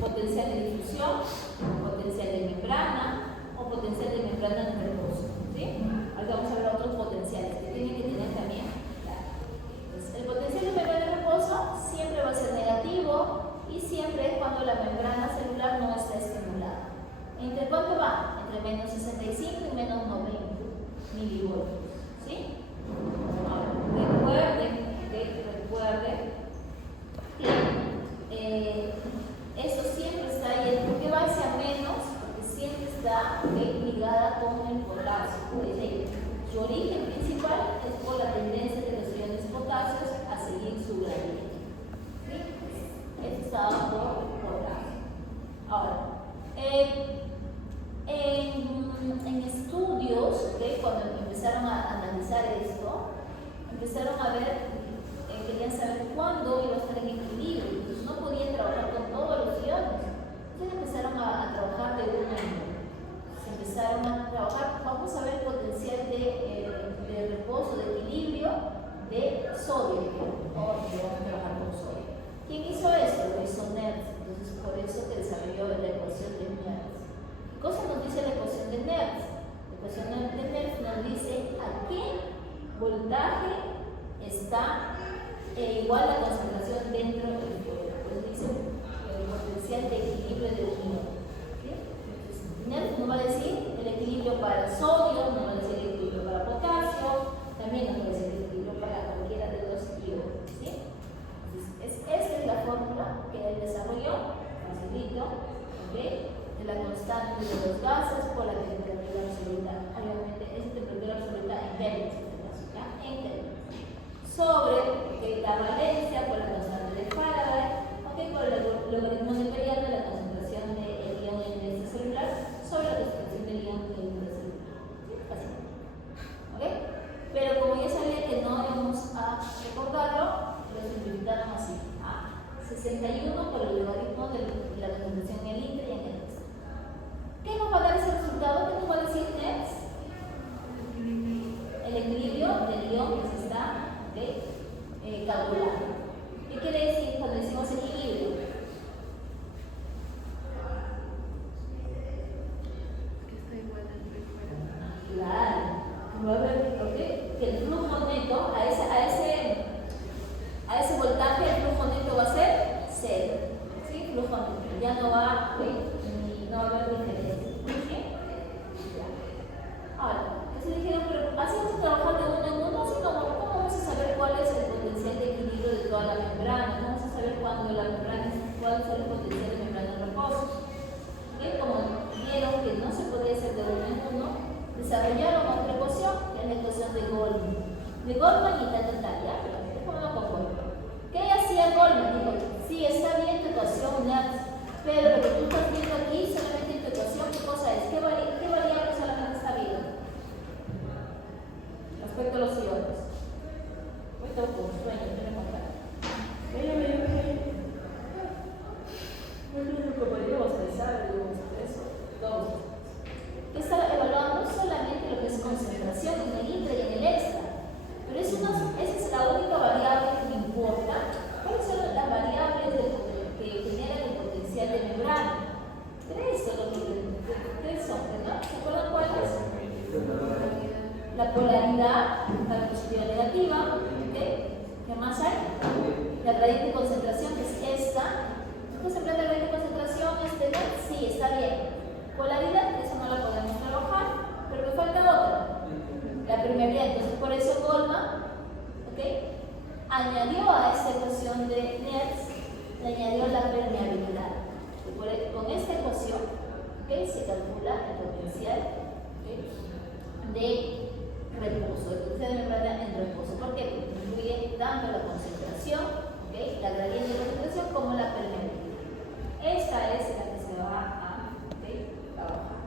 potencial de difusión, potencial de membrana o potencial de membrana en reposo. ¿Sí? Ahora vamos a ver otros potenciales que tienen que tener también. Entonces, el potencial de membrana en reposo siempre va a ser negativo y siempre es cuando la membrana celular no está estimulada. ¿Entre cuánto va? Entre menos 65 y menos 90 milivoltios. ¿Sí? Ahora, recuerden que eso siempre está ahí. ¿Por qué va hacia menos? Porque siempre está ligada con el potasio. Es decir, su origen principal es por la tendencia de los iones potasios a seguir su gradiente. ¿Sí? Eso está por potasio. Ahora, en estudios, cuando empezaron a analizar esto, empezaron a ver, querían saber cuándo iba a estar en equilibrio. Entonces no podían trabajar con todos los iones. Entonces empezaron a trabajar de uno en uno. Se empezaron a trabajar, vamos a ver el potencial de reposo, de equilibrio de sodio. Vamos a trabajar con sodio. ¿Quién hizo esto? Lo hizo Nernst. Entonces por eso que desarrolló la ecuación de Nernst. ¿Qué cosa nos dice la ecuación de Nernst? La ecuación de Nernst nos dice a qué voltaje está igual la concentración dentro del fluido. Pues dice el potencial de equilibrio de unión. ¿Sí? Nernst nos va a decir el equilibrio para sodio, nos va a decir el equilibrio para potasio, también nos va a decir el equilibrio para cualquiera de los iones. ¿Sí? Entonces, esta es la fórmula que él desarrolló, facilito, ¿okay? De la constante de los gases por la temperatura absoluta. Obviamente, es temperatura absoluta en Kelvin, en Kelvin. Sobre la valencia por la constante de Faraday, por el logaritmo imperial de la concentración del ion en el celular sobre la concentración del ion en el celular. ¿Sí? Así. ¿Okay? Pero como ya sabía que no íbamos a recordarlo, lo simplificaron así: 61 por el logaritmo de la concentración en el inter y en el ex. ¿Qué nos va a dar ese resultado? ¿Qué nos va a decir Nernst? El equilibrio del ion que se está calculando. ¿Qué quiere decir cuando decimos equilibrio? Que está igual al fuera. Claro. Va a ver, que el flujo neto, a ese voltaje, el flujo neto va a ser 0. ¿Sí? Flujo neto. Ya no va, no va a haber diferencia. ¿Sí? Ahora, se dijeron, pero así vamos a trabajar de uno en uno, así como, ¿cómo vamos a saber cuál es el potencial de equilibrio de toda la membrana? ¿Cómo vamos a saber cuándo la membrana, cuál es el potencial de membrana en reposo? Como vieron que no se podía hacer de uno en uno, desarrollaron otra ecuación, que es la ecuación de Goldman. De Goldman y tal, ya, déjame con Goldman. ¿Qué hacía Goldman? Dijo, sí, está bien tu ecuación, Nernst, pero lo que tú estás viendo aquí, solamente en tu ecuación, ¿qué cosa es? ¿Qué variable solamente está viendo? Respecto a los iones. Ahorita con sueño, te voy a contar. Que está evaluando solamente lo que es concentración en el intra y en el extra. Pero esa es la única variable que me importa. ¿Cuáles son las variables que generan el potencial de membrana? Tres son, ¿no? ¿Se acuerdan cuáles? La polaridad, la positiva negativa, ¿okay? ¿Qué más hay? La gradiente de concentración, que es esta. Entonces, la gradiente de concentración es tener, sí, está bien. Polaridad, eso no la podemos trabajar, pero me falta otra. La permeabilidad. Entonces, por eso Goldman, ¿okay? Añadió a esta ecuación de Nernst, le añadió la permeabilidad. Con esta ecuación, ¿okay? Se calcula el potencial, ¿okay? de reposo, el potencial de membrana en reposo. ¿Por qué? Porque incluye tanto la concentración, ¿okay? La gradiente de concentración, como la permeabilidad. Esta es la que se va a trabajar.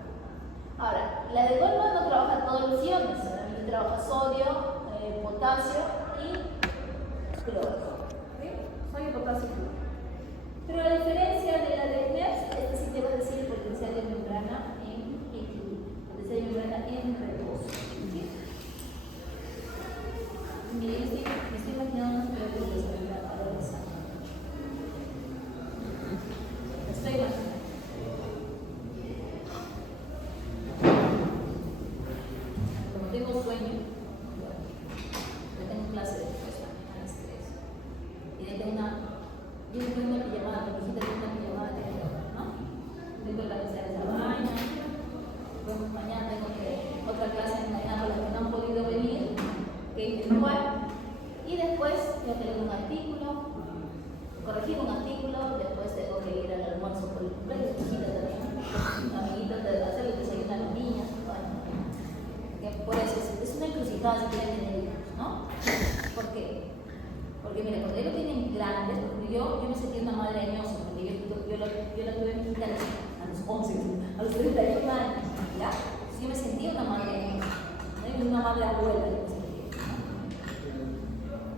Ahora, la de Goldman no trabaja todos los iones, solamente trabaja sodio, potasio y cloro. ¿Okay? Sodio, potasio y cloro. Pero la diferencia de la de Nernst es que sí te va a decir el potencial de membrana en equilibrio, potencial de membrana en reposo. ¿Sí? Me estoy imaginando unas preguntas para corregir un artículo, después tengo que ir al almuerzo por el cumpleaños, chiquita también, amiguitos de hacer el desayuno a los niños, bueno, que por eso es una encrucijada si quieren tener hijos, ¿no? ¿Por qué? Porque mira, cuando ellos lo tienen grandes, porque yo me sentí una madre añosa, porque yo la tuve en mi hijita a los 11, a los 31 años, ¿ya? Entonces yo me sentí una madre añosa, ¿no? Una madre abuela, yo me sentí, ¿no?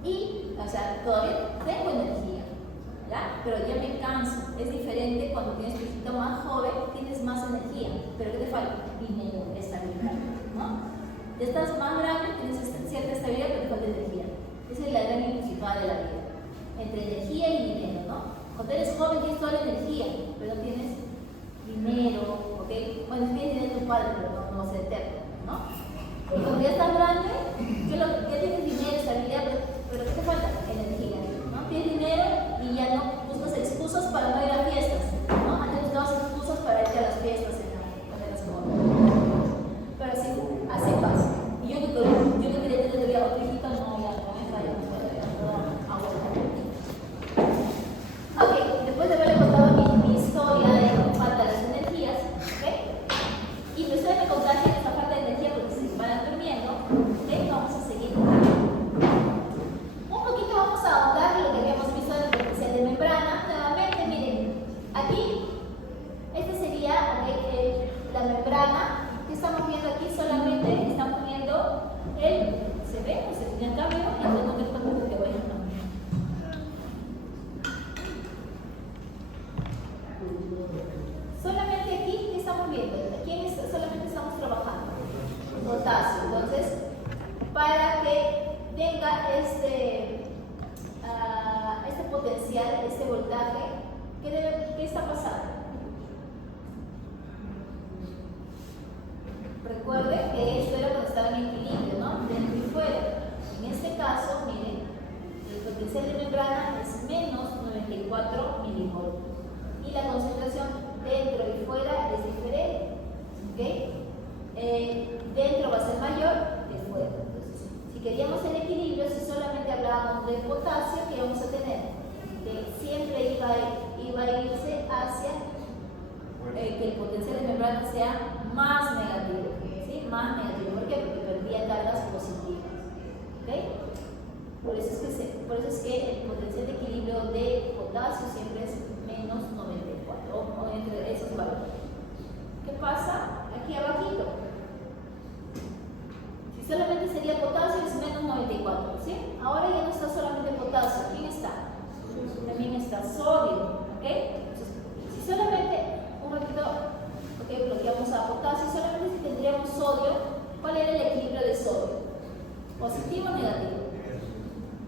Y, o sea, todavía tengo energía, ¿ya? Pero ya me canso. Es diferente cuando tienes tu hijito más joven, tienes más energía, pero ¿qué te falta? Dinero, estabilidad, ¿no? Ya estás más grande, tienes cierta estabilidad, pero te falta energía. Esa es la gran encrucijada de la vida, entre energía y dinero, ¿no? Cuando eres joven tienes toda la energía, pero no tienes dinero, ¿ok? Bueno, si tienes dinero tu padre, pero no va a ser eterno, ¿no? Y cuando ya estás grande, ya tienes dinero, estabilidad, pero ¿qué te falta? Energía, ¿no? Tienes dinero y ya no buscas excusas para no ir a fiestas, ¿no? Antes buscabas excusas para ir a las fiestas cuando eras joven. Pero así pasa. Y yo que quería tener todavía otro hijito, no, ya no me falla, no puedo, ya no aguantar. Ok, después de haberle contado mi historia de cómo faltan las energías, ¿ok? Y pues ustedes me contagian esta falta de energía porque se van durmiendo, ¿ok? Vamos a seguir. Un poquito vamos a ahondar en lo que habíamos visto del potencial de membrana. Nuevamente, miren, aquí, este sería la membrana. ¿Qué estamos viendo aquí? Solamente estamos viendo ¿se ve? ¿O se ve? Acá veo y no me está que voy a no. Solamente aquí, ¿qué estamos viendo? Aquí solamente estamos trabajando potasio. Entonces, para que tenga este potencial, este voltaje, ¿qué está pasando? Recuerden que esto era cuando estaba en equilibrio, ¿no? Dentro y fuera. En este caso, miren, el potencial de membrana es menos 94 milivoltios. Y la concentración dentro y fuera es diferente. ¿Ok? Dentro va a ser mayor que fuera. Entonces, si queríamos el equilibrio, si solamente hablábamos de potasio, ¿qué íbamos a tener? Que siempre iba a irse hacia que el potencial de membrana sea más negativo, ¿sí? Más negativo. ¿Por qué? Porque perdía cargas positivas. ¿Ok? Por eso es que el potencial de equilibrio de potasio siempre es menos 94 o entre esos valores. ¿Qué pasa? Aquí abajito. Si solamente sería potasio es menos 94, ¿sí? Ahora ya no está solamente potasio. ¿Quién está? También está sodio. ¿Ok? Entonces, si solamente un ratito, ok, bloqueamos a potasio, solamente si tendríamos sodio, ¿cuál era el equilibrio de sodio? ¿Positivo o negativo?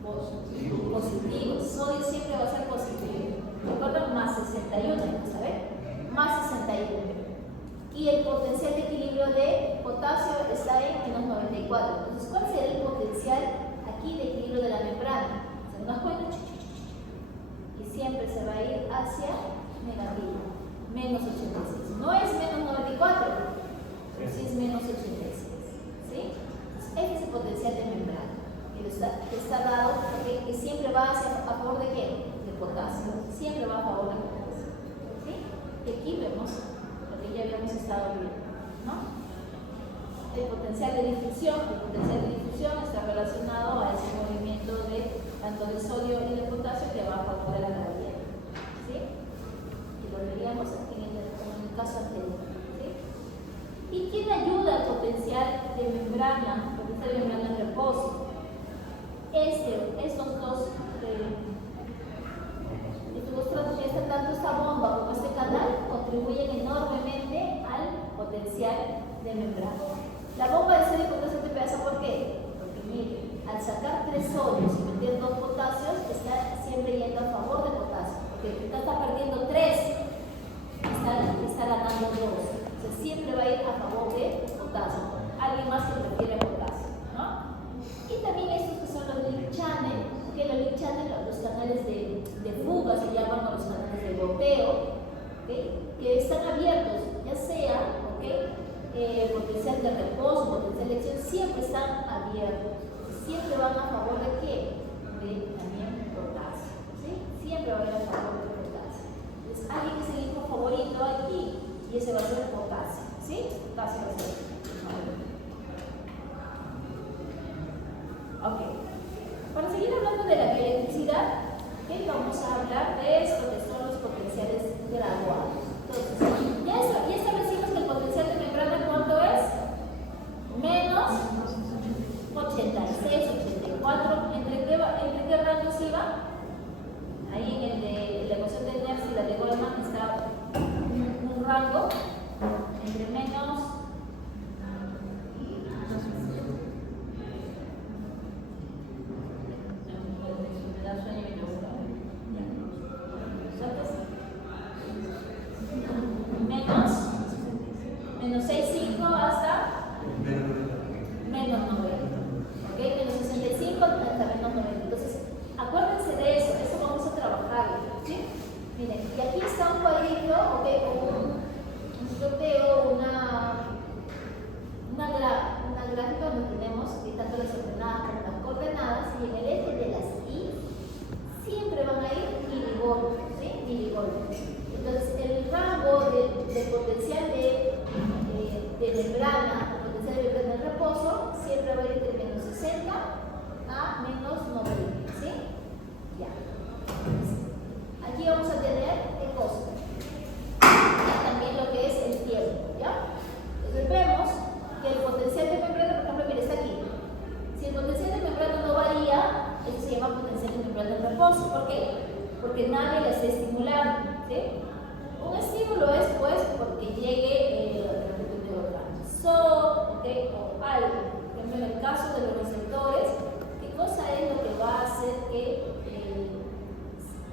Positivo. Sodio siempre va a ser positivo. ¿Recuerdan? Más 61, vamos a ver. Más 61. Y el potencial de equilibrio de potasio está en menos 94. Entonces, ¿cuál sería el potencial aquí de equilibrio de la membrana? ¿Se nos cuenta? Y siempre se va a ir hacia negativo. Menos 86. No es menos 94, pero sí es menos 86. ¿Sí? Entonces, este es el potencial de membrana. Que está dado porque que siempre va a favor de qué? De potasio. Siempre va a favor de potasio. ¿Sí? Y aquí vemos lo que ya habíamos estado viendo, ¿no? El potencial de difusión. El potencial de difusión está relacionado a ese movimiento de tanto de sodio y de potasio que va a favor de la gravedad. ¿Sí? Y lo veríamos aquí en el caso anterior. ¿Sí? ¿Y quién ayuda al potencial de membrana? Potencial de membrana en reposo. Estos dos tanto esta bomba como este canal contribuyen enormemente al potencial de membrana. La bomba de sodio y potasio te pasa, ¿por qué? Porque mire, al sacar 3 sodios y meter 2 potasios, está siempre yendo a favor de potasio, porque está perdiendo 3, está ganando 2. O sea, siempre va a ir a favor de potasio. Alguien más que prefiere potasio, ¿no? Y también estos que son los link channel, que los link channel, los canales de fuga se llaman, o los canales de goteo, ¿okay? Que están abiertos, ya sea, potencial de reposo, potencial de acción, siempre están abiertos, siempre van a favor de qué? De también potasio, ¿sí? Siempre van a ese va a ser potasio, ¿sí? Potasio va a ser. Ok. Para seguir hablando de la bioelectricidad, ¿okay? Vamos a hablar de esto que son los potenciales graduados. Entonces, ya establecimos que el potencial de membrana, ¿cuánto es? Menos 86, 84. ¿Entre qué rangos iba? Ahí en el de la ecuación de Nernst y la de Goldman está un rango entre menos menos 6,5 hasta menos 90. ¿Ok? Menos 65 hasta menos 90. Entonces, acuérdense de eso vamos a trabajar. ¿Sí? Miren, y aquí está un cuadrito, ¿ok? Un sorteo, una gráfica donde tenemos tanto las ordenadas como las coordenadas, y en el eje de las Y siempre van a ir miligol, ¿sí? Miligol. Entonces, el rango del potencial de membrana, el potencial de membrana en reposo, siempre va a ir entre menos 60 a menos 90, ¿sí? Ya. Aquí vamos a tener qué cosa. También lo que es el tiempo, ¿ya? Entonces vemos que el potencial de membrana, por ejemplo, mira, está aquí. Si el potencial de membrana no varía, eso se llama potencial de membrana en reposo. ¿Por qué? Porque nadie la está estimulando, ¿sí? Un estímulo es, pues, porque llegue ¿okay? O algo. Por ejemplo, en el caso de los receptores, ¿qué cosa es lo que va a hacer que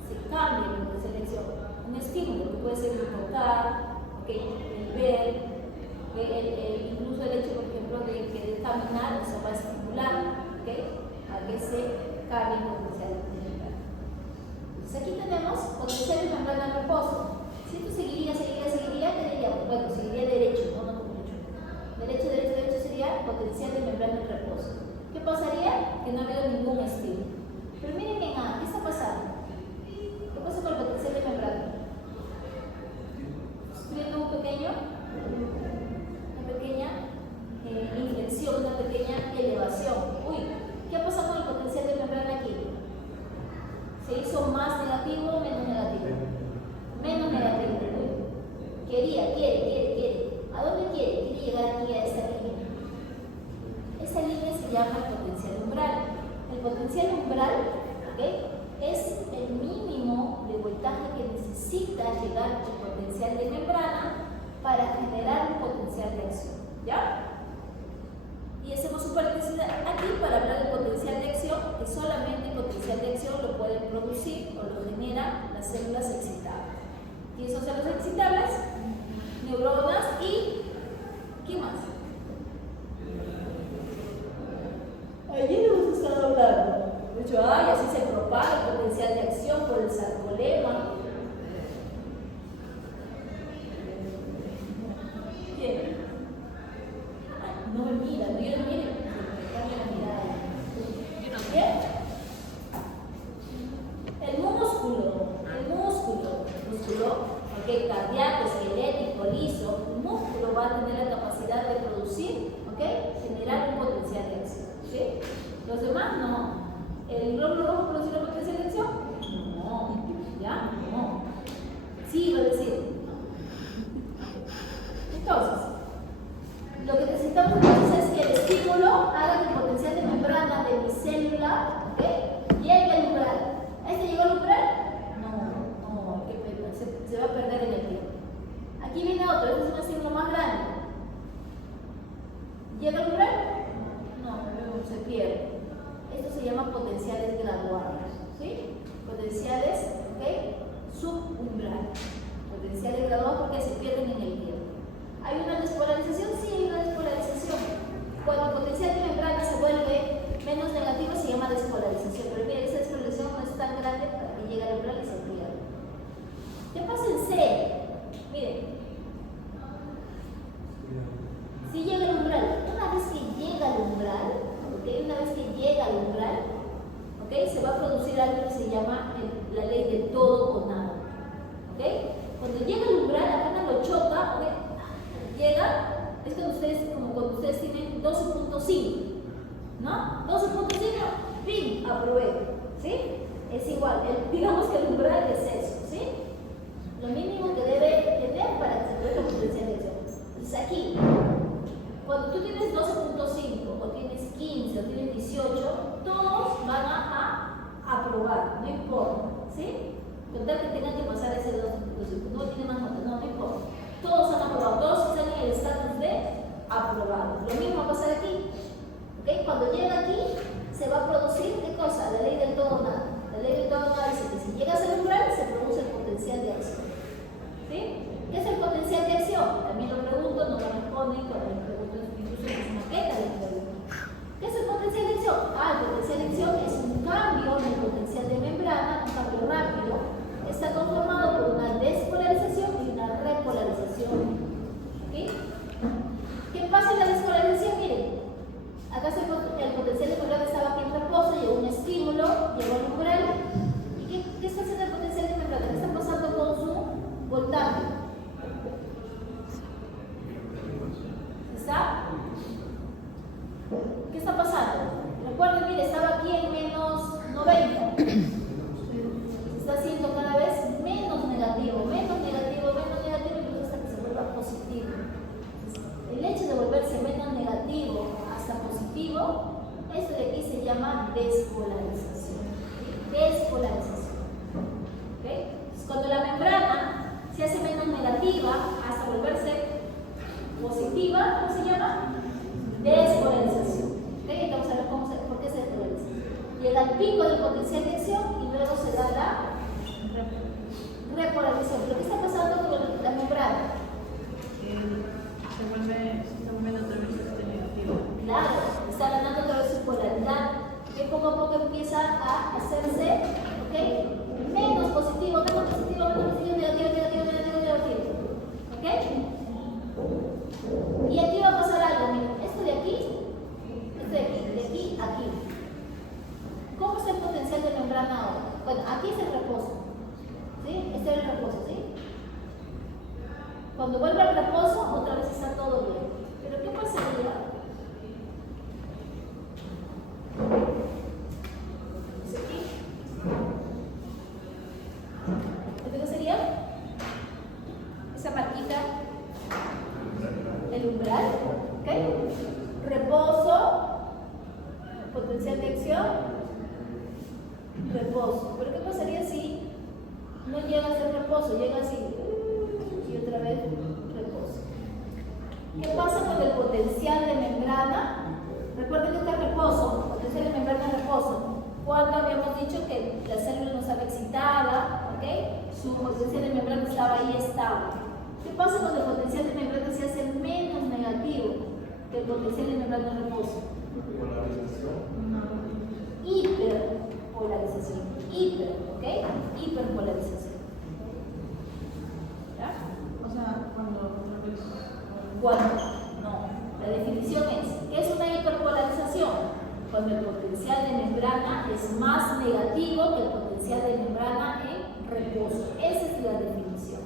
se cambie la selección? Un estímulo, que puede ser el tocar, ¿okay? El ver, incluso el hecho, por ejemplo, de querer caminar, eso va a estimular, ¿okay? A que se cambie el potencial de membrana. Entonces aquí tenemos potencial de membrana en reposo. Si esto seguiría, tendríamos, bueno, seguiría derecho, no con derecho. Derecho sería potencial de membrana en reposo. ¿Qué pasaría? Que no ha habido ningún estímulo. Pero miren en A, ¿qué está pasando? ¿Qué pasa con el potencial de membrana? ¿Estoy viendo una pequeña inflexión, una pequeña elevación? Uy, ¿qué ha pasado con el potencial de membrana aquí? ¿Se hizo más negativo o menos negativo? Menos negativo. Quiere. ¿A dónde quiere? Quiere llegar aquí a esta línea. Esa línea se llama el potencial umbral. El potencial umbral, ¿okay? Es el mínimo de voltaje que necesita llegar el potencial de membrana para generar un potencial de acción. ¿Ya? Y hacemos un paréntesis aquí para hablar del potencial de acción, que solamente el potencial de acción lo pueden producir o lo generan las células excitables. ¿Quiénes son células excitables? Neuronas y ¿qué más? Ayer hemos estado hablando. De hecho, así se propaga el potencial de acción por el sarcolema. ¿Quién? No me mira, no me mire. Cambia la mirada. ¿Bien? El músculo, ¿okay? Cardíaco, esquelético, liso, el músculo va a tener la capacidad de producir, ¿okay? Generar un potencial de acción, ¿sí? Los demás no. ¿El glóbulo rojo produce un potencial de acción? No. ¿Ya? No. Sí, va a decir. Entonces, lo que necesitamos entonces es que el estímulo haga que el potencial de membrana de mi célula, ¿okay? Llegue al umbral. ¿Este llegó al umbral? No, se va a perder en el tiempo. Aquí viene otro, este es un estímulo más grande. ¿Llega al umbral? No, se pierde. Esto se llama potenciales graduados, ¿sí? Potenciales, ¿okay? Subumbral. Potenciales graduados porque se pierden en el tiempo. ¿Hay una despolarización? Sí, hay una despolarización. Cuando el potencial de membrana se vuelve menos negativo se llama despolarización. Pero mira, esa despolarización no es tan grande para que llegue al umbral y se pierde. ¿Qué pasa en C? Miren. Si llega al umbral, una vez que llega al umbral, ¿okay? ¿Okay? Se va a producir algo que se llama la ley del todo o nada. ¿Okay? Cuando llega el umbral, apenas lo choca, ¿ok? Llega, es como cuando ustedes tienen 12.5, ¿no? 12.5, ¡pim! Aprobé, ¿sí? Es igual, digamos que el umbral es eso, ¿sí? Lo mínimo que debe tener para que se pueda potenciar elección. Entonces aquí, cuando tú tienes 12.5 o tienes 15 o tienes 18, todos van a aprobar, no importa, ¿sí? Con tal que tengan que pasar ese 12.5, no tiene más nota, no importa. Todos han aprobado, todos están en el estatus de aprobado. Lo mismo va a pasar aquí, ¿ok? Cuando llega aquí, se va a producir, ¿qué cosa? La ley del todo o nada. La ley del todo o nada dice que si llegas al umbral, se produce el potencial de acción, ¿sí? ¿Qué es el potencial de acción? También lo pregunto, no me responden, cuando me pregunto incluso en las maquetas les pregunto. ¿Qué es el potencial de acción? El potencial de acción es un cambio en el potencial de membrana, un cambio rápido. Está conformado por una despolarización y una repolarización. ¿Ok? ¿Qué pasa en la despolarización? Miren, acá el potencial de membrana estaba aquí en reposo, llegó un estímulo, llegó al umbral. ¿Y qué está haciendo el potencial de membrana? ¿Qué está pasando con su voltaje? ¿Qué está pasando? Recuerden, mire, estaba aquí en menos 90. Se está haciendo cada vez menos negativo, incluso hasta que se vuelva positivo. El hecho de volverse menos negativo hasta positivo, esto de aquí se llama despolarización. Despolarización. ¿Okay? Entonces, cuando la membrana se hace menos negativa hasta volverse positiva, ¿cómo se llama? Despolarización. ¿Okay? Vamos a ver por qué se despolariza. Llega al pico del potencial de acción y luego se da la repolarización. ¿Pero qué está pasando con la membrana? Se vuelve otra vez negativo. Claro, está ganando otra vez su polaridad, que poco a poco empieza a hacerse, ¿ok? Menos positivo, negativo. ¿Ok? Y aquí va a pasar algo, miren, esto de aquí a aquí. ¿Cómo es el potencial de membrana ahora? Bueno, aquí es el reposo, ¿sí? Este es el reposo, ¿sí? Cuando vuelve al reposo, otra vez está todo bien. Pero ¿qué pasaría? ¿Es aquí? ¿Qué sería? Esa marquita, el umbral, ¿ok? Reposo, potencial de acción, reposo. Pero ¿qué pasaría si no llega a ser reposo? Llega así, y otra vez reposo. ¿Qué pasa con el potencial de membrana? Recuerden que está reposo, potencial de membrana reposo. Cuando habíamos dicho que la célula no estaba excitada, ¿ok? Su potencial de membrana estaba ahí estable. ¿Qué pasa cuando el potencial de membrana se hace menos negativo que el potencial de membrana reposo? Hiperpolarización. ¿Ok? Hiperpolarización. ¿Ya? O sea, cuando No. La definición es, ¿qué es una hiperpolarización? Cuando el potencial de membrana es más negativo que el potencial de membrana en reposo. Esa es la definición.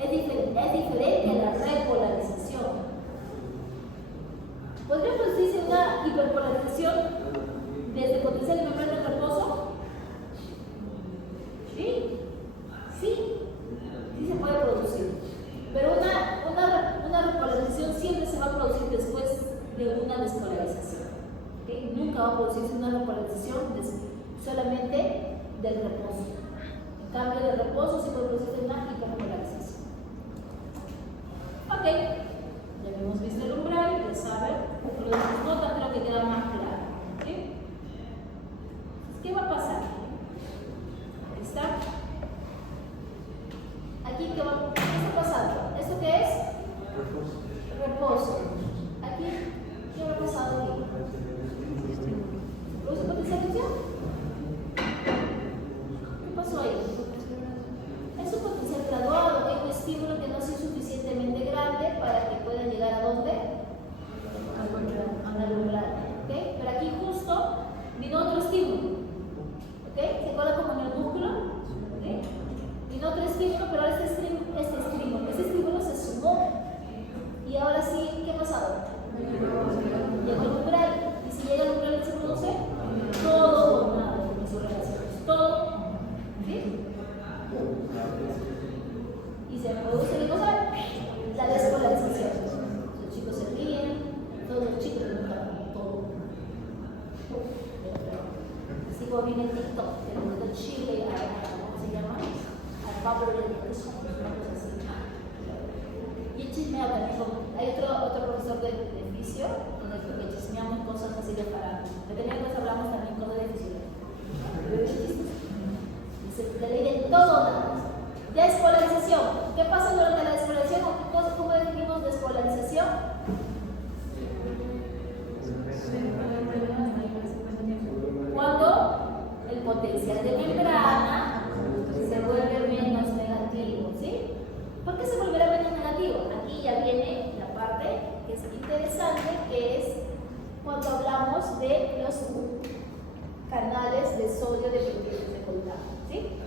Es diferente a la repolarización. ¿Podríamos decir una hiperpolarización desde potencial de membrana en reposo? ¿Sí? Sí se puede producir. Pero una repolarización siempre se va a producir después de una despolarización. ¿Okay? Nunca va a producirse una repolarización solamente del reposo. En cambio, del reposo se puede producir una hiperpolarización. Ok, ya hemos visto el umbral, ya saben, lo de sus notas creo que queda más claro. ¿Okay? ¿Qué va a pasar? Ahí está. Aquí, ¿qué está pasando? ¿Esto qué es? Reposo. Aquí, ¿qué ha pasado aquí? ¿Produce potencial de acción? ¿Qué pasó ahí? Es un potencial graduado, es un estímulo que no es suficientemente grande para que pueda llegar a ¿dónde? Al umbral. ¿Okay? Pero aquí justo vino otro estímulo. ¿Okay? ¿Se acuerdan como en el músculo? ¿Okay? Vino otro estímulo, pero ahora este abro los dientes, una cosa así. Y he chismeado también hay otro profesor de fisio, donde chismeamos cosas así de para. Dependiendo de hablamos también cosas de fisiología. Dice, la ley de todo nada. Despolarización. ¿Qué pasa durante la despolarización? ¿Cómo definimos despolarización? Cuando el potencial de membrana se vuelve menos negativo, ¿sí? ¿Por qué se volverá menos negativo? Aquí ya viene la parte que es interesante, que es cuando hablamos de los canales de sodio dependientes de contacto, ¿sí?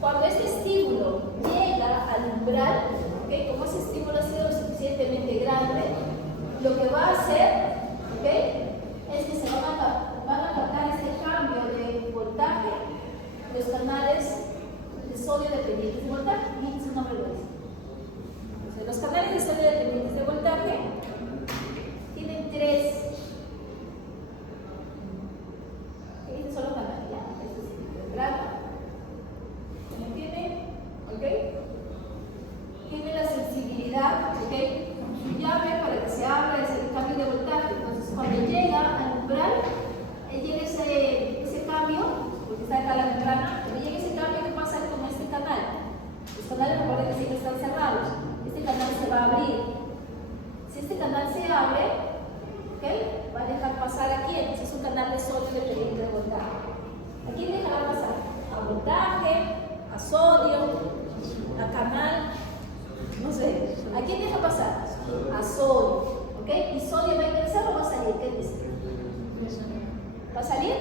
Cuando este estímulo llega al umbral, ¿okay? Como ese estímulo ha sido lo suficientemente grande, lo que va a hacer, ¿okay? Es que se van a captar este cambio de voltaje, los canales de sodio dependientes de voltaje, y su nombre lo dice. Entonces, los canales de sodio dependientes de voltaje tienen tres. Estos son los canales, ya. Esto es membrana. ¿Me entienden? ¿Ok? Tiene la sensibilidad, ¿ok? Su llave para que se abra es el cambio de voltaje. Entonces, cuando llega al umbral, llega ese cambio, porque está acá la membrana, cuando llega ese cambio, ¿qué pasa con este canal? Los canales, recuerden que siempre están cerrados. Este canal se va a abrir. Si este canal se abre, ¿ok? Va a dejar pasar a quién. Es un canal de sodio dependiente de voltaje. ¿A quién dejará pasar? A voltaje, a sodio, a canal, no sé. ¿A quién deja pasar? A sodio. ¿Ok? ¿Y sodio va a ingresar o va a salir? ¿Qué dice? ¿Va a salir?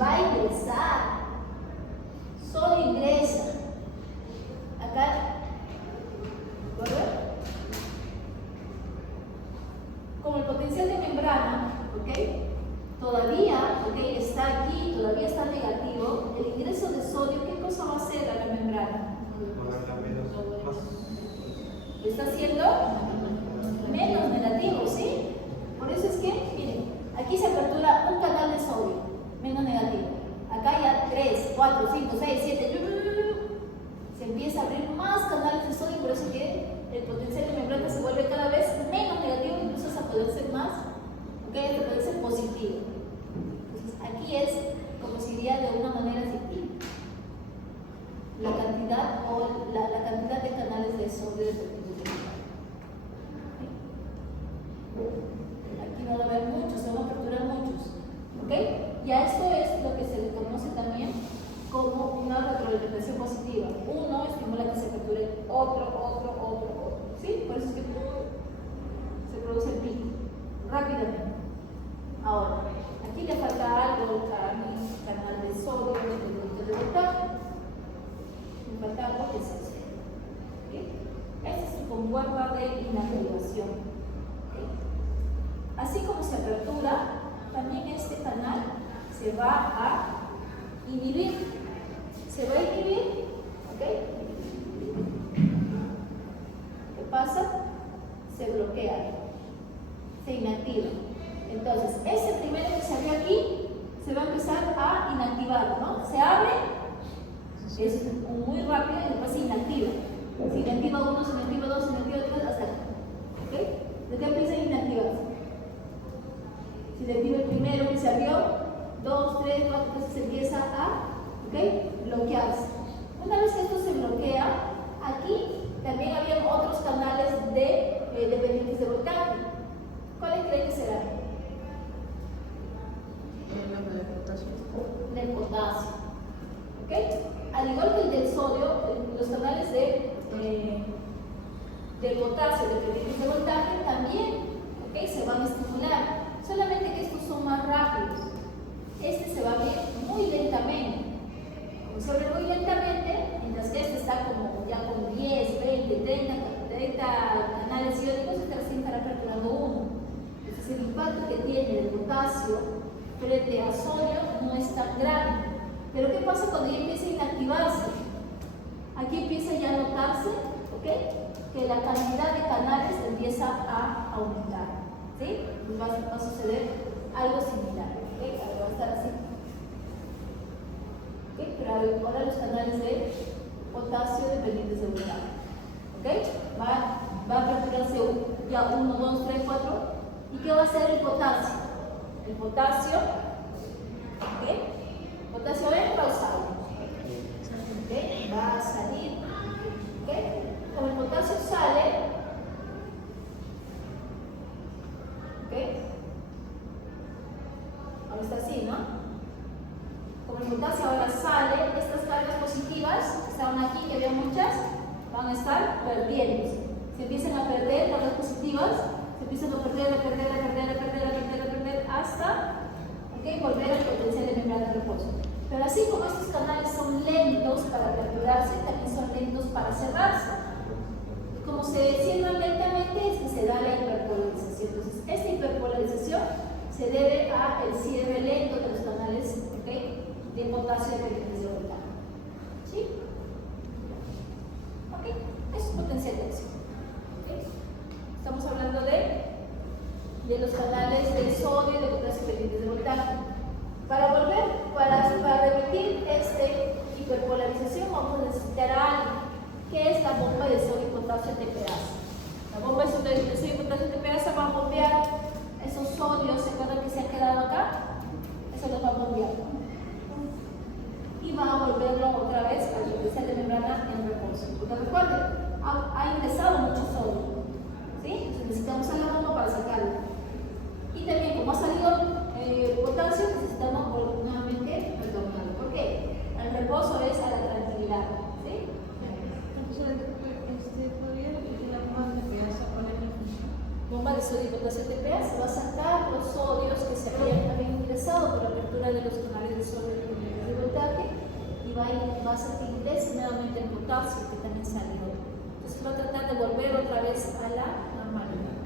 Va a ingresar. Sodio ingresa. Acá. ¿Recuerdan? Como el potencial de membrana, ¿ok? Todavía, ¿ok? Está aquí, todavía está negativo, el ingreso de sodio, ¿qué cosa va a hacer a la membrana? Está haciendo menos negativo, ¿sí? Por eso es que, miren, aquí se apertura un canal de sodio, menos negativo. Acá ya 3, 4, 5, 6, 7, se empieza a abrir más canales de sodio, por eso que el potencial de membrana se vuelve cada vez menos negativo, incluso hasta poder ser más, ¿ok? Hasta poder ser positivo. Entonces, aquí es como si diría de una manera así, la cantidad o la cantidad de canales de sodio dependiente de aquí no va a haber muchos, se van a aperturar muchos, ¿ok? Ya esto es lo que se le conoce también como una retroalimentación positiva. Uno estimula que se aperture otro, ¿sí? Por eso es que se produce el pico rápidamente. Ahora, aquí le falta algo a mi canal de sodio dependiente de voltaje. Me falta algo que es eso. ¿Okay? Esta es su compuerta de inactivación. ¿Okay? Así como se apertura, también este canal se va a inhibir. Se va a inhibir, ¿ok? ¿Qué pasa? Se bloquea, se inactiva. Entonces, ese primero que se abrió aquí se va a empezar a inactivar, ¿no? Se abre, es muy rápido y después se inactiva. Se inactiva 1, se inactiva 2, se inactiva 3, hasta aquí. ¿Ok? ¿De qué empieza a inactivarse? Se inactiva el primero que se abrió, 2, 3, 4, entonces se empieza a, ¿ok? Bloquearse. Una vez que esto se bloquea, aquí también había otros canales dependientes de voltaje. ¿Cuáles creen que serán? Del potasio. ¿Ok? Al igual que el del sodio, los canales del potasio dependientes de voltaje también, ¿ok? Se van a estimular. Solamente que estos son más rápidos. Este se va a abrir muy lentamente. Como se abre muy lentamente, mientras que este está como ya con 10, 20, 30 canales iónicos, este recién estará aperturando uno. Entonces el impacto que tiene el potasio frente a sodio no es tan grande. Pero ¿qué pasa cuando ya empieza a inactivarse? Aquí empieza ya a notarse, ¿ok? Que la cantidad de canales empieza a aumentar, ¿sí? Pues va a suceder algo similar, ¿ok? ¿Okay? Pero ahora los canales de potasio dependientes de voltaje. ¿Okay? Va a aperturarse ya 1, 2, 3, 4. ¿Y qué va a hacer el potasio? El potasio, ¿okay? Potasio entra o sale. ¿Okay? Va a salir. ¿Okay? Como el potasio sale, ¿okay? Ahora está así, ¿no? Como el potasio ahora sale, estas cargas positivas que estaban aquí, que había muchas, van a estar perdiéndose. Se empiezan a perder cargas positivas, se empiezan a perder hasta, ¿okay? Volver al potencial de membrana de reposo. Pero así como estos canales son lentos para aperturarse, también son lentos para cerrarse. Y como se cierran lentamente, es que se da la hiperpolarización. Entonces, esta hiperpolarización se debe al cierre lento de los canales, ¿okay? De potasio dependientes de voltaje. ¿Sí? ¿Ok? Eso es potencial de acción. ¿Okay? Estamos hablando de los canales de sodio y de potasio dependientes de voltaje. Para revertir esta hiperpolarización vamos a necesitar algo, que es la bomba de sodio y potasio TPase. La bomba de sodio y potasio TPase va a bombear esos sodios, ¿se acuerdan que se han quedado acá? Eso los va a bombear. Y va a volverlo otra vez al potencial de membrana en reposo. Porque recuerden, ha ingresado mucho sodio. ¿Sí? Entonces necesitamos a la bomba para sacarlo. Y también, como ha salido potasio, necesitamos nuevamente retornarlo. ¿Por qué? El reposo es a la tranquilidad. ¿Sí? ¿Podría repetir la bomba de TPase? Bomba de sodio y potasio TPase va a sacar los sodios que se habían ingresado por la apertura de los canales de sodio de voltaje y va a salir nuevamente el potasio que también salió. Entonces va a tratar de volver otra vez a la normalidad.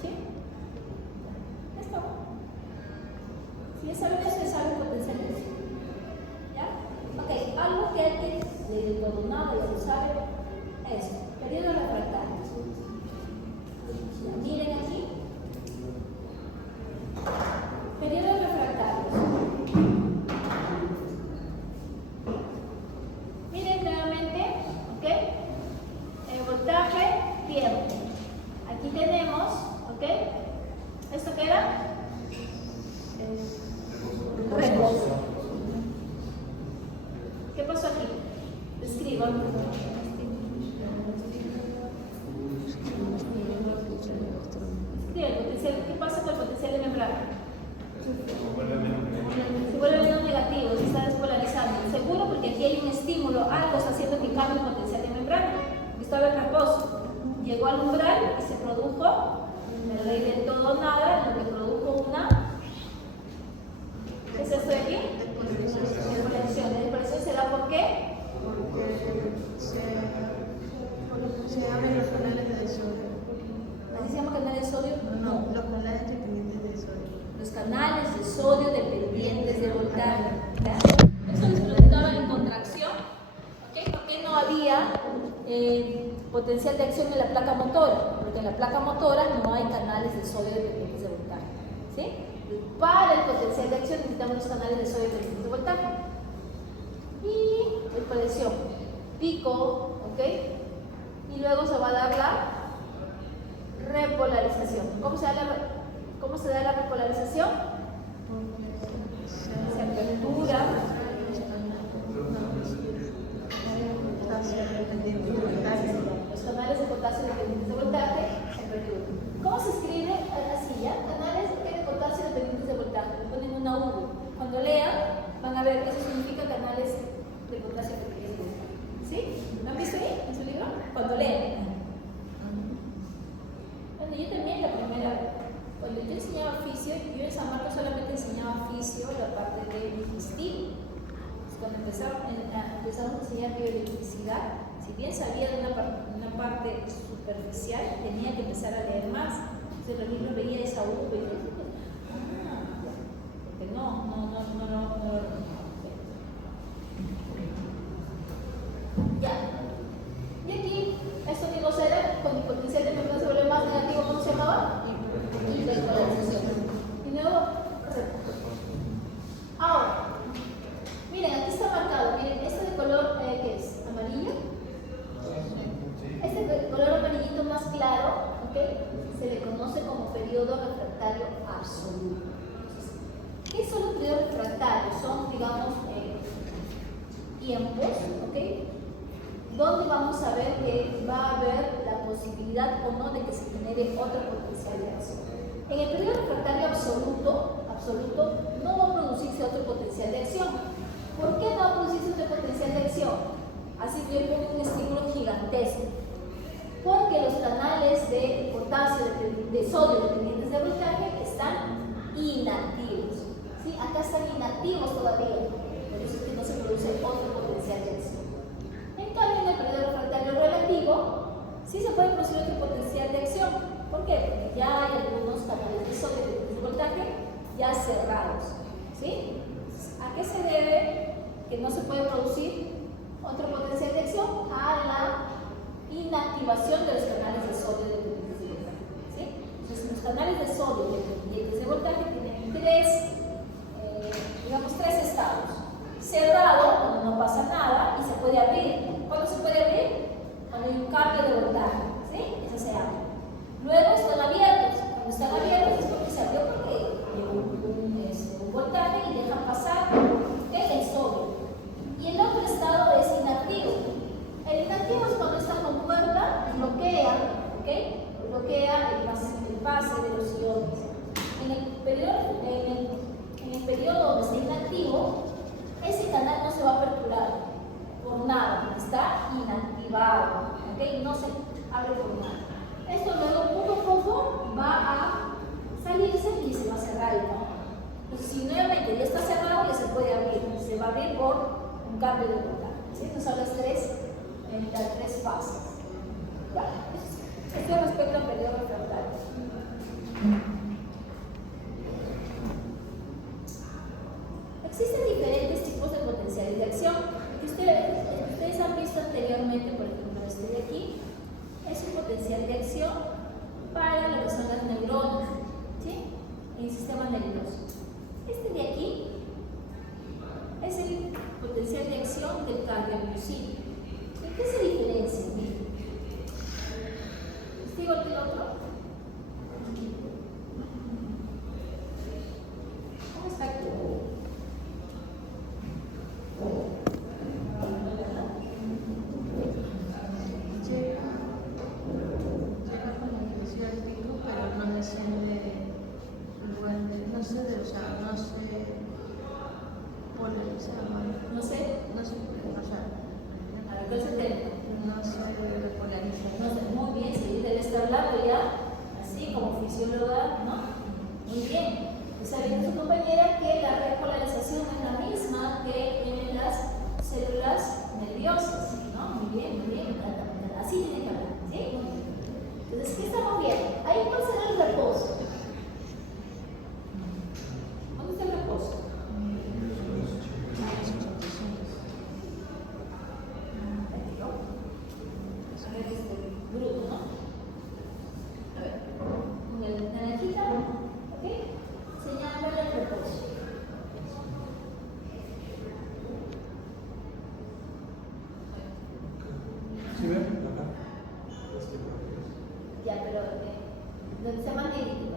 ¿Sí? ¿Esto? Si ya saben eso, ya saben potencial de acción. ¿Ya? Ok, algo que alguien de todo nada ya lo sabe es periodo refractario. Miren aquí. Periodos refractarios. Miren nuevamente, ¿ok? Voltaje, tiempo. Aquí tenemos, ¿ok? ¿Esto qué era? Reposo. ¿Qué pasó aquí? Escriban. ¿Qué pasa con el potencial de membrana? Se vuelve menos negativo, se está despolarizando. Seguro porque aquí hay un estímulo, algo está haciendo que cambie el potencial de membrana. Estaba en reposo, llegó al umbral y se produjo la ley del todo o nada, lo que produjo una. ¿Qué es esto de aquí? Despolarización. La despolarización se da ¿por qué? Porque se abren los canales de sodio. ¿Así se llama canales de sodio? No, los canales dependientes de sodio. Los canales de sodio dependientes de voltaje. Eso les preguntaba en contracción. ¿Okay? ¿Por qué no había potencial de acción en la placa motora? Porque en la placa motora no hay canales de sodio dependientes de voltaje. ¿Sí? Para el potencial de acción necesitamos los canales de sodio dependientes de voltaje. Y repolarización. Pico, ¿ok? Y luego se va a dar la repolarización. ¿Cómo se da la repolarización? Se apertura. Los canales de potasio dependientes de voltaje se aperturan. ¿Cómo se escribe así ya? Canales de potasio dependientes de voltaje. Le ponen una V. Cuando lean, van a ver que eso significa canales de potasio dependientes de voltaje. ¿Sí? ¿Lo han visto ahí en su libro? Cuando lean. Bueno, yo también la primera, cuando yo enseñaba fisio, yo en San Marcos solamente enseñaba fisio, la parte de digestivo. Cuando empezamos a enseñar bioelectricidad, si bien sabía de una parte superficial, tenía que empezar a leer más. Entonces los libros veía esa U y dije, porque no. Ya. Y aquí, esto que cosa era, con el potencial de membrana se vuelve más negativo, ¿cómo se llamaba? Despolarización. Y luego, ahora, miren, aquí está marcado. ¿Qué son los periodos refractarios? Son, digamos, tiempos, ¿ok? Donde vamos a ver que va a haber la posibilidad o no de que se genere otra potencial de acción. En el periodo refractario absoluto, no va a producirse otro potencial de acción. ¿Por qué no va a producirse otro potencial de acción? Así que yo pongo un estímulo gigantesco. Porque los canales de potasio, de sodio dependientes de voltaje están inactivos. ¿Sí? Acá están inactivos todavía. Por eso es que no se produce otro potencial de acción. En cambio, en el periodo refractario relativo, sí se puede producir otro potencial de acción. ¿Por qué? Porque ya hay algunos canales de sodio dependientes de voltaje ya cerrados. ¿Sí? ¿A qué se debe que no se puede producir otro potencial de acción? A la inactivación de los canales de sodio dependientes de voltaje. ¿Sí? Entonces, los canales de sodio dependientes de voltaje tienen tres estados. Cerrado, cuando no pasa nada, y se puede abrir. ¿Cuándo se puede abrir? Cuando hay un cambio de voltaje. ¿Sí? Eso se abre. Luego están abiertos. Cuando están abiertos es porque se abrió porque llegó un voltaje y dejan pasar el sodio. Y el otro estado es inactivo. El inactivo es cuando esta compuerta bloquea, ¿ok? Bloquea el pase de los iones. En el periodo donde está inactivo, ese canal no se va a aperturar por nada, está inactivado, ¿ok? No se abre por nada. Esto luego poco a poco va a salirse y se va a cerrar el canal. Entonces, si nuevamente ya está cerrado, ya se puede abrir. Se va a abrir por un cambio de voltaje. ¿Sí? Estas son las tres fases. Vale. Esto respecto al periodo refractario. Existen diferentes tipos de potenciales de acción. Ustedes han visto anteriormente, por ejemplo, este de aquí, es un potencial de acción para lo que son las neuronas, ¿sí? En el sistema nervioso. Este de aquí es el potencial de acción del cardiomiocito. ¿En qué se diferencia? ¿Es igual que el otro? ¿Cómo está aquí? Llega con la intención del pico, pero no desciende igual de, no sé, o sea, no sé polarizar, No sé. no sé, o sea, A ver, ¿cuál es el tema? no sé polarizar. No sé, muy bien, si debe estar hablando ya, así como fisióloga, ¿no? Muy bien. Está viendo su compañera que la repolarización es la misma que en las células nerviosas, ¿no? Muy bien, me encanta. Así tiene que hablar, ¿sí? Entonces, ¿qué estamos viendo? Ahí, ¿cuál será el reposo? ¿Dónde está el reposo? Bruto, ¿no? A ver, con el naranjita, ¿ok? Señala el reposo. ¿Sí ven? Ya, pero donde se llama negrito.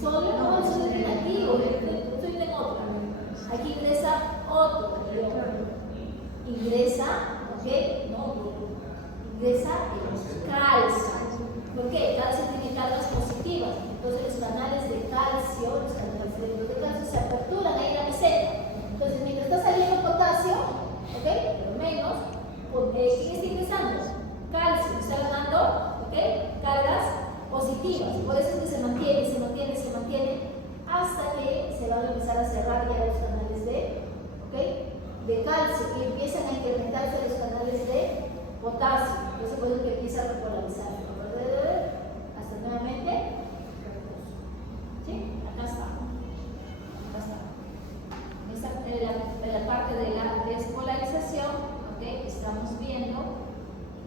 sodio, no, el sodio tiene activo, estoy en otra. Aquí ingresa otro ingresa, ¿ok? No, ingresa el calcio. ¿Por qué? El calcio tiene cargas positivas. Entonces los canales de calcio, los canales de calcio se aperturan ahí en la meseta. Entonces mientras está saliendo potasio, ¿ok? Pero menos, ¿quién está ingresando? Calcio, está ganando, ¿ok? Cargas positivas. Por eso es que se mantiene hasta que se van a empezar a cerrar ya los canales de calcio y empiezan a incrementarse los canales de potasio. Entonces por eso que empieza a repolarizar. Hasta nuevamente. ¿Sí? Acá está. En la parte de la despolarización, ¿okay? Estamos viendo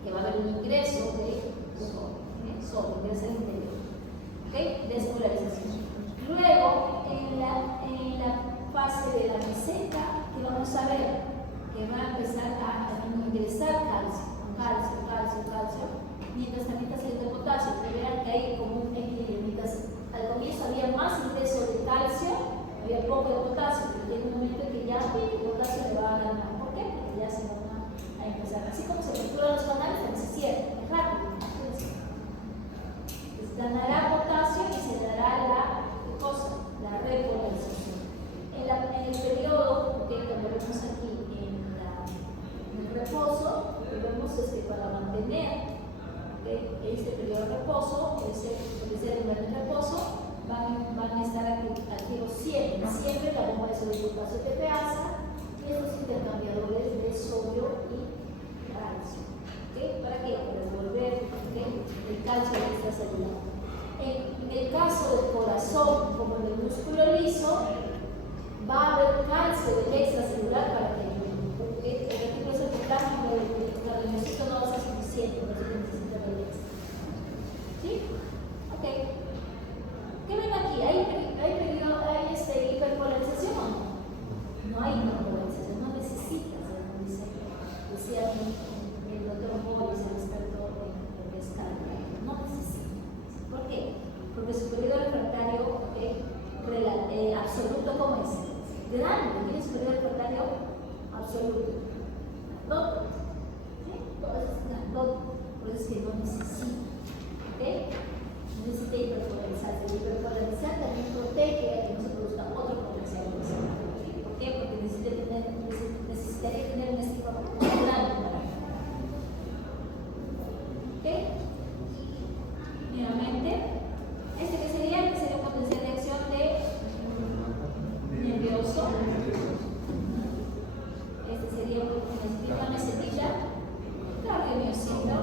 que va a haber un ingreso de sodio, ingresa al interior. ¿Okay? Despolarización. Luego, en la fase de la meseta, que vamos a ver que va a empezar a ingresar calcio, mientras también está saliendo potasio. Que vean que hay como un equilibrio. Al comienzo había más ingreso de calcio, había poco de potasio, pero llega un momento en que ya el potasio le va a ganar. ¿Por qué? Porque ya se van a empezar. Así como se aperturan los canales, también se cierran. Es rápido. Entonces, ganará potasio y se dará la repolarización. En el periodo, ¿okay? Cuando vemos aquí en el reposo, lo que vemos es que para mantener este periodo de reposo, ese lugar de reposo, van a estar activos siempre la bomba de sodio y potasio TPasa y estos intercambiadores de sodio y calcio. ¿Para qué? Para devolver el calcio a esta célula. En el caso del corazón, como en el músculo liso, va a haber calcio del extracelular para que el artículo citoplasma del cardiomiocyto no va a ser suficiente, no se necesita del extra. ¿Sí? Ok. ¿Qué ven aquí? ¿Hay hiperpolarización o no? No hay hiperpolarización, no necesitas, decía el doctor Boris, el experto en pescado, no necesitas. ¿Por qué? Porque su periodo refractario absoluto, ¿cómo es? Grande, tiene su periodo refractario absoluto. Todo. ¿Sí? Todo eso es grande. Por eso es que no necesita. ¿Ok? Necesita hiperpolarizarse. El hiperpolarizar también protege a que no se produzca otro potencial. ¿Por qué? Porque necesitaría tener un estilo grande. ¿Ok? Nuevamente, que sería un potencial de acción de nervioso. Sería una mesetilla cardiomiocyto.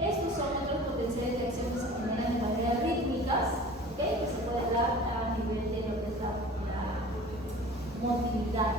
Estos son otros potenciales de acción que se generan de manera rítmicas, ¿okay? Que se puede dar a nivel de lo que es la motilidad.